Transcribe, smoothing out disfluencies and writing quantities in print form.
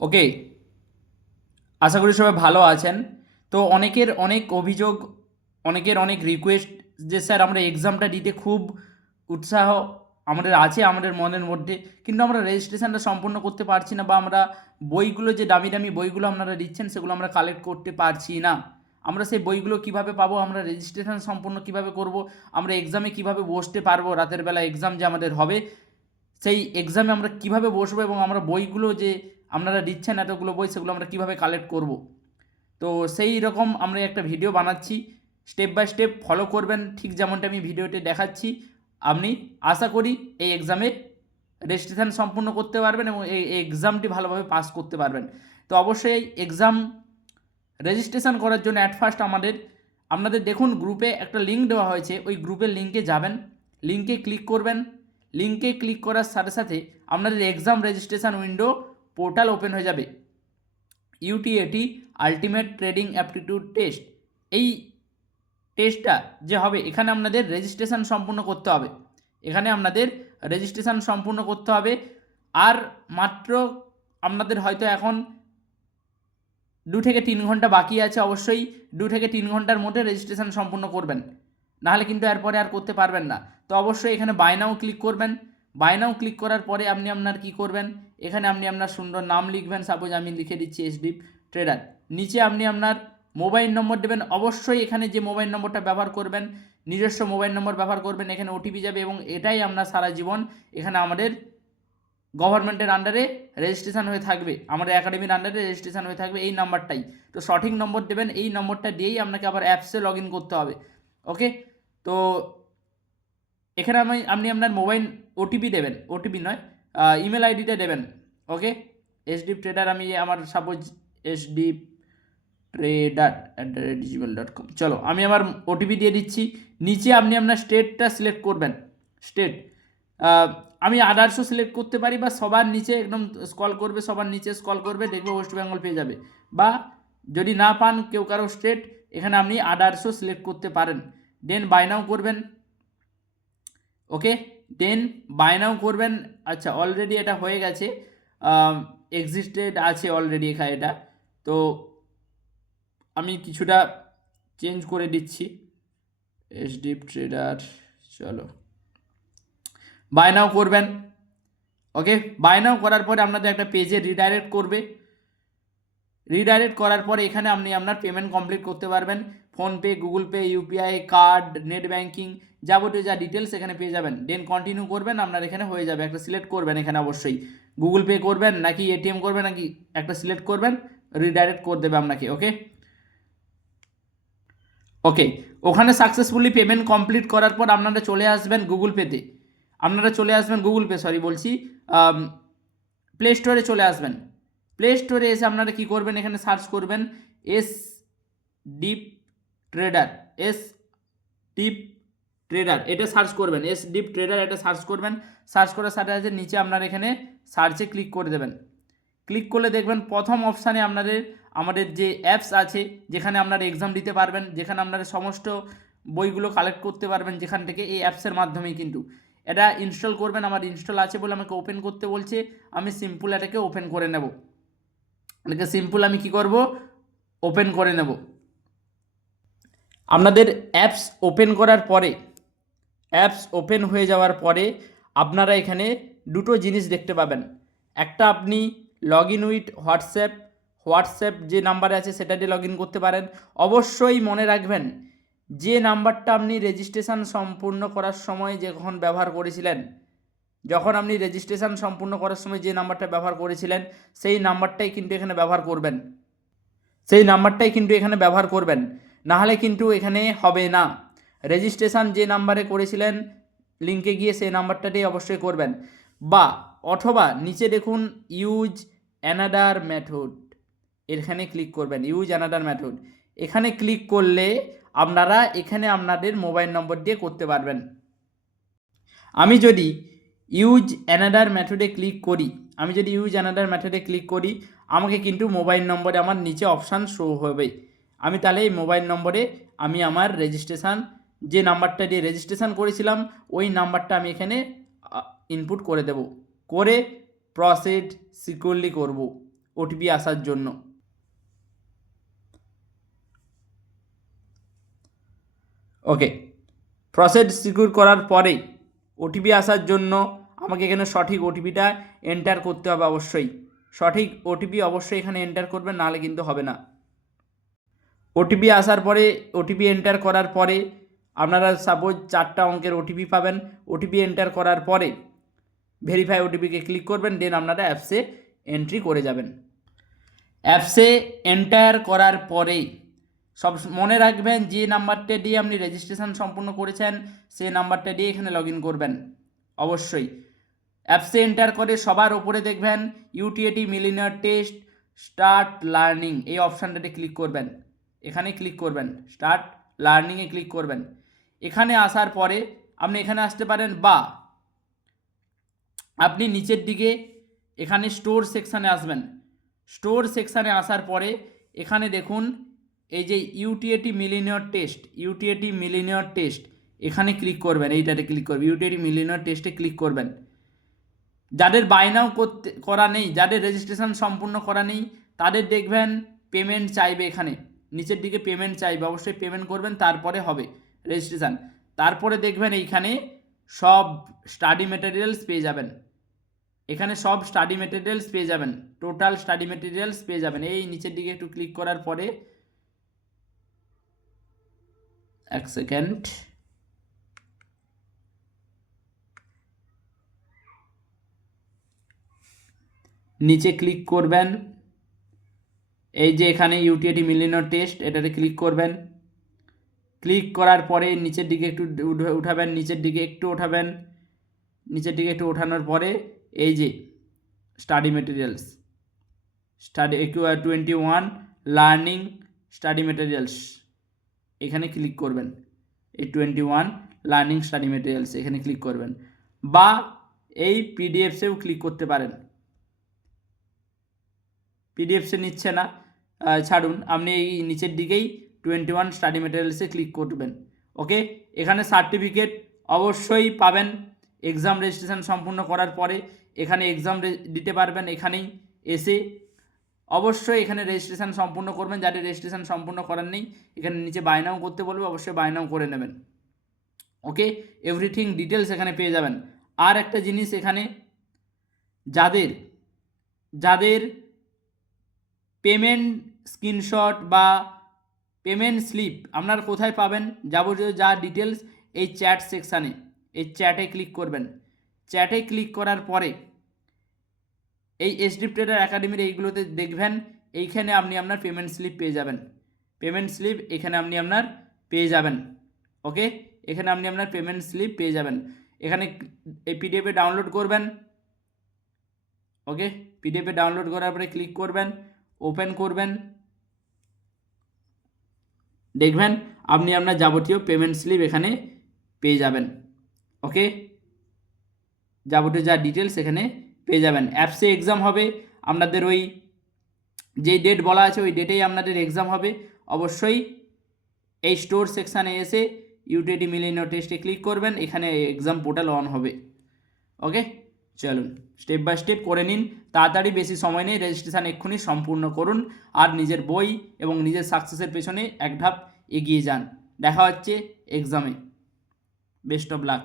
ওকে, আশা করি সবাই ভালো আছেন। তো অনেকের অনেক অভিযোগ, অনেকের অনেক রিকোয়েস্ট যে স্যার আমরা এক্সামটা দিতে খুব উৎসাহ আমাদের আছে আমাদের মনের মধ্যে, কিন্তু আমরা রেজিস্ট্রেশনটা সম্পূর্ণ করতে পারছি না, বা আমরা বইগুলো যে দামি দামি বইগুলো আপনারা দিচ্ছেন সেগুলো আমরা কালেক্ট করতে পারছি না। আমরা সেই বইগুলো কিভাবে পাবো, আমরা রেজিস্ট্রেশন সম্পূর্ণ কিভাবে করব, আমরা এক্সামে কিভাবে বসতে পারবো, রাতের বেলা এক্সাম যে আমাদের হবে সেই এক্সামে আমরা কিভাবে বসবো, এবং আমরা বইগুলো যে আপনারা দিচ্ছেন এতগুলো বই সেগুলো আমরা কিভাবে কালেক্ট করব। তো সেই রকম আমরা একটা ভিডিও বানাচ্ছি, স্টেপ বাই স্টেপ ফলো করবেন, ঠিক যেমনটা আমি ভিডিওতে দেখাচ্ছি। আপনি আশা করি এই এক্সামে রেজিস্ট্রেশন সম্পূর্ণ করতে পারবেন এবং এই এক্সামটি ভালোভাবে পাস করতে পারবেন। তো অবশ্যই এক্সাম রেজিস্ট্রেশন করার জন্য অ্যাট ফার্স্ট আপনাদের দেখুন গ্রুপে একটা লিঙ্ক দেওয়া হয়েছে, ওই গ্রুপের লিঙ্কে যাবেন, লিঙ্কে ক্লিক করবেন। লিঙ্কে ক্লিক করার সাথে সাথে আপনাদের exam registration window portal open হয়ে যাবে। ইউটিএটি আলটিমেট ট্রেডিং অ্যাপটিটিউড টেস্ট, এই টেস্টটা যে হবে এখানে আপনাদের রেজিস্ট্রেশন সম্পূর্ণ করতে হবে। এখানে আপনাদের রেজিস্ট্রেশন সম্পূর্ণ করতে হবে। আর মাত্র আপনাদের হয়তো এখন 2 থেকে 3 ঘন্টা বাকি আছে। অবশ্যই 2 থেকে 3 ঘন্টার মধ্যে রেজিস্ট্রেশন সম্পূর্ণ করবেন, নাহলে কিন্তু এরপরে আর করতে পারবেন না। তো অবশ্যই এখানে বাই নাও ক্লিক করবেন। বাই নাও ক্লিক করার পরে আপনি আপনার কী করবেন, এখানে আপনি আপনার সুন্দর নাম লিখবেন। সাপোজ আমি লিখে দিচ্ছি এসডি ট্রেডার। নিচে আপনি আপনার মোবাইল নম্বর দেবেন। অবশ্যই এখানে যে মোবাইল নম্বরটা ব্যবহার করবেন নিজস্ব মোবাইল নম্বর ব্যবহার করবেন। এখানে ওটিপি যাবে এবং এটাই আপনার সারা জীবন এখানে আমাদের গভর্নমেন্টের আন্ডারে রেজিস্ট্রেশন হয়ে থাকবে, আমাদের একাডেমির আন্ডারে রেজিস্ট্রেশন হয়ে থাকবে এই নাম্বারটাই। তো সঠিক নম্বর দেবেন, এই নম্বরটা দিয়েই আপনাকে আবার অ্যাপসে লগ ইন করতে হবে। ওকে, তো এখানে আপনি আপনার মোবাইল ওটিপি দেবেন, ওটিপি নয়, ইমেল আইডিটা দেবেন। ওকে, এসডিপ ট্রেডার, আমি আমার সাপোজ এসডিপ trader@gmail.com, চলো আমি আমার ওটিপি দিয়ে দিচ্ছি। নিচে আপনি আপনার স্টেটটা সিলেক্ট করবেন। স্টেট আমি আদার্সও সিলেক্ট করতে পারি, বা সবার নিচে একদম স্ক্রল করবে, সবার নিচে স্ক্রল করবে, দেখবে ওয়েস্ট বেঙ্গল পেয়ে যাবে। বা যদি না পান কেউ কারো স্টেট, এখানে আপনি আদার্সও সিলেক্ট করতে পারেন। দেন বাই নাও করবেন। ওকে, দেন বাই নাও করবেন। আচ্ছা, অলরেডি এটা হয়ে গেছে, এক্সিস্টেড আছে অলরেডি এখানে এটা। তো আমি কিছুটা চেঞ্জ করে দিচ্ছি। এসডিপ ট্রেডার, চলো বাই নাও করবেন। ওকে, বাই নাও করার পরে আপনাদের একটা পেজে রিডাইরেক্ট করবে। রিডাইরেক্ট করার পরে এখানে আপনি আপনার পেমেন্ট কমপ্লিট করতে পারবেন। PhonePe, Google pay, UPI, card, net banking, যাবতীয় যা ডিটেলস এখানে পেয়ে যাবেন। দেন কন্টিনিউ করবেন, আপনার এখানে হয়ে যাবে। একটা সিলেক্ট করবেন এখানে, অবশ্যই গুগল পে করবেন নাকি এটিএম করবেন, নাকি একটা সিলেক্ট করবেন, রিডাইরেক্ট করে দেবে আপনাকে। ওকে ওকে, ওখানে সাকসেসফুলি পেমেন্ট কমপ্লিট করার পর আপনারা চলে আসবেন গুগল পেতে। আপনারা চলে আসবেন গুগল পে, সরি বলছি, প্লে স্টোরে চলে আসবেন। প্লে স্টোরে এসে আপনারা কী করবেন, এখানে সার্চ করবেন S Deep trader, S Deep trader, এটা সার্চ করবেন। এস ডিপ ট্রেডার এটা সার্চ করবেন। সার্চ করার সাথে সাথে নিচে আপনারা এখানে সার্চে ক্লিক করে দেবেন। ক্লিক করলে দেখবেন প্রথম অপশানে আমাদের যে অ্যাপস আছে, যেখানে আপনারা এক্সাম দিতে পারবেন, যেখানে আপনারা সমস্ত বইগুলো কালেক্ট করতে পারবেন, যেখান থেকে এই অ্যাপসের মাধ্যমেই কিন্তু এটা ইনস্টল করবেন। আমার ইনস্টল আছে বলে আমাকে ওপেন করতে বলছে, আমি সিম্পল এটাকে ওপেন করে নেব। এটাকে সিম্পল আমি কি করব, ওপেন করে নেব। আপনাদের অ্যাপস ওপেন করার পরে, অ্যাপস ওপেন হয়ে যাওয়ার পরে আপনারা এখানে দুটো জিনিস দেখতে পাবেন। একটা আপনি লগ ইন উইথ হোয়াটসঅ্যাপ যে নাম্বারে আছে সেটা দিয়ে লগ ইন করতে পারেন। অবশ্যই মনে রাখবেন, যে নাম্বারটা আপনি রেজিস্ট্রেশন সম্পূর্ণ করার সময় যখন ব্যবহার করেছিলেন, যখন আপনি রেজিস্ট্রেশন সম্পূর্ণ করার সময় যে নাম্বারটা ব্যবহার করেছিলেন সেই নাম্বারটাই কিন্তু এখানে ব্যবহার করবেন। সেই নাম্বারটাই কিন্তু এখানে ব্যবহার করবেন, নাহলে কিন্তু এখানে হবে না। রেজিস্ট্রেশন যে নাম্বারে করেছিলেন লিঙ্কে গিয়ে সেই নাম্বারটাতেই অবশ্যই করবেন। বা অথবা নিচে দেখুন ইউজ অ্যানাদার মেথড, এখানে ক্লিক করবেন। ইউজ অ্যানাদার মেথড এখানে ক্লিক করলে আপনারা এখানে আপনাদের মোবাইল নম্বর দিয়ে করতে পারবেন। আমি যদি ইউজ অ্যানাদার মেথডে ক্লিক করি, আমাকে কিন্তু মোবাইল নম্বরে আমার নিচে অপশান শো হবে। আমি তাহলে এই মোবাইল নম্বরে আমি আমার রেজিস্ট্রেশন, যে নাম্বারটা দিয়ে রেজিস্ট্রেশন করেছিলাম ওই নাম্বারটা আমি এখানে ইনপুট করে দেব, করে প্রসিড সিকিউরলি করব। ওটিপি আসার জন্য। ওকে, প্রসেস সিকিউর করার পরে ওটিপি আসার জন্য আমাকে এখানে সঠিক ওটিপিটা এন্টার করতে হবে। অবশ্যই সঠিক ওটিপি অবশ্যই এখানে এন্টার করবেন, নাহলে কিন্তু হবে না। ওটিপি আসার পরে, ওটিপি এন্টার করার পরে আপনারা সাপোজ 4টা অঙ্কের ওটিপি পাবেন। ওটিপি এন্টার করার পরে ভেরিফাই ওটিপিকে ক্লিক করবেন, দেন আপনারা অ্যাপসে এন্ট্রি করে যাবেন। অ্যাপসে এন্টার করার পরে সব মনে রাখবেন যে নাম্বারটা দিয়ে আপনি রেজিস্ট্রেশন সম্পূর্ণ করেছেন সেই নাম্বারটা দিয়ে এখানে লগ ইন করবেন। অবশ্যই অ্যাপসে এন্টার করে সবার ওপরে দেখবেন ইউটিএটি মিলিনিয়ার টেস্ট স্টার্ট লার্নিং, এই অপশানটাতে ক্লিক করবেন। এখানে ক্লিক করবেন, স্টার্ট লার্নিংয়ে ক্লিক করবেন। এখানে আসার পরে আপনি এখানে আসতে পারেন, বা আপনি নিচের দিকে এখানে স্টোর সেকশানে আসবেন। স্টোর সেকশানে আসার পরে এখানে দেখুন এই যে ইউটিএটি মিলিনিয়ার টেস্ট, ইউটিএটি মিলিনিয়ার টেস্ট এখানে ক্লিক করবেন। এইটাতে ক্লিক করবেন, ইউটিএটি মিলিনিয়ার টেস্টে ক্লিক করবেন। যাদের বাই নাও করা নেই, যাদের রেজিস্ট্রেশন সম্পূর্ণ করা নেই, তাদের দেখবেন পেমেন্ট চাইবে। এখানে নিচের দিকে পেমেন্ট চাইবে, অবশ্যই পেমেন্ট করবেন, তারপরে হবে রেজিস্ট্রেশন। তারপরে দেখবেন এইখানে সব স্টাডি মেটেরিয়ালস পেয়ে যাবেন। এখানে সব স্টাডি মেটেরিয়ালস পেয়ে যাবেন, টোটাল স্টাডি মেটেরিয়ালস পেয়ে যাবেন। এই নিচের দিকে একটু ক্লিক করার পরে, এক সেকেন্ড, নিচে ক্লিক করবেন। এই যে এখানে ইউটিএটি মিলিনিয়ার টেস্ট, এটাতে ক্লিক করবেন। ক্লিক করার পরে নিচের দিকে একটু উঠাবেন, নিচের দিকে একটু ওঠাবেন। নিচের দিকে একটু ওঠানোর পরে এই যে study materials, study 21 learning study materials, এখানে ক্লিক করবেন। এই 21 লার্নিং স্টাডি মেটেরিয়ালস এখানে ক্লিক করবেন, বা এই পিডিএফসেও ক্লিক করতে পারেন। পিডিএফসে নিচ্ছে না, ছাড়ুন, আপনি এই নিচের দিকেই 21 স্টাডি মেটেরিয়ালসে ক্লিক করবেন। ওকে, এখানে সার্টিফিকেট অবশ্যই পাবেন এক্সাম রেজিস্ট্রেশন সম্পূর্ণ করার পরে। এখানে এক্সাম দিতে পারবেন, এখানেই এসে অবশ্যই এখানে রেজিস্ট্রেশন সম্পূর্ণ করবেন। যাদের রেজিস্ট্রেশন সম্পূর্ণ করার নেই, এখানে নিচে বাই নাও করতে বলবে, অবশ্যই বাই নাও করে নেবেন। ওকে, এভরিথিং ডিটেলস এখানে পেয়ে যাবেন। আর একটা জিনিস, এখানে যাদের যাদের পেমেন্ট স্ক্রিনশট বা পেমেন্ট স্লিপ আপনারা কোথায় পাবেন, যাবতীয় যা ডিটেলস এই চ্যাট সেকশানে, এই চ্যাটে ক্লিক করবেন। চ্যাটে ক্লিক করার পরে এই এসডি ট্রেডার একাডেমির এইগুলোতে দেখবেন, এইখানে আপনি আপনার পেমেন্ট স্লিপ পেয়ে যাবেন। পেমেন্ট স্লিপ এখানে আপনি আপনার পেয়ে যাবেন। ওকে, এখানে আপনি আপনার পেমেন্ট স্লিপ পেয়ে যাবেন। এখানে এই পিডিএফে ডাউনলোড করবেন। ওকে, পিডিএফে ডাউনলোড করার পরে ক্লিক করবেন, ওপেন করবেন, দেখবেন আপনি আপনার যাবতীয় পেমেন্ট স্লিপ এখানে পেয়ে যাবেন। ওকে, যাবতীয় যা ডিটেলস এখানে পেয়ে যাবেন। অ্যাপসে এক্সাম হবে আপনাদের, ওই যেই ডেট বলা আছে ওই ডেটেই আপনাদের এক্সাম হবে। অবশ্যই এই স্টোর সেকশানে এসে ইউটিএটি মিলিনিয়ার টেস্টে ক্লিক করবেন, এখানে এক্সাম পোর্টাল অন হবে। ওকে, চলুন স্টেপ বাই স্টেপ করে নিন, তাড়াতাড়ি, বেশি সময় নেই, রেজিস্ট্রেশন এক্ষুনি সম্পূর্ণ করুন আর নিজের বই এবং নিজের সাকসেসের পেছনে এক ধাপ এগিয়ে যান। দেখা হচ্ছে এক্সামে। Best of luck.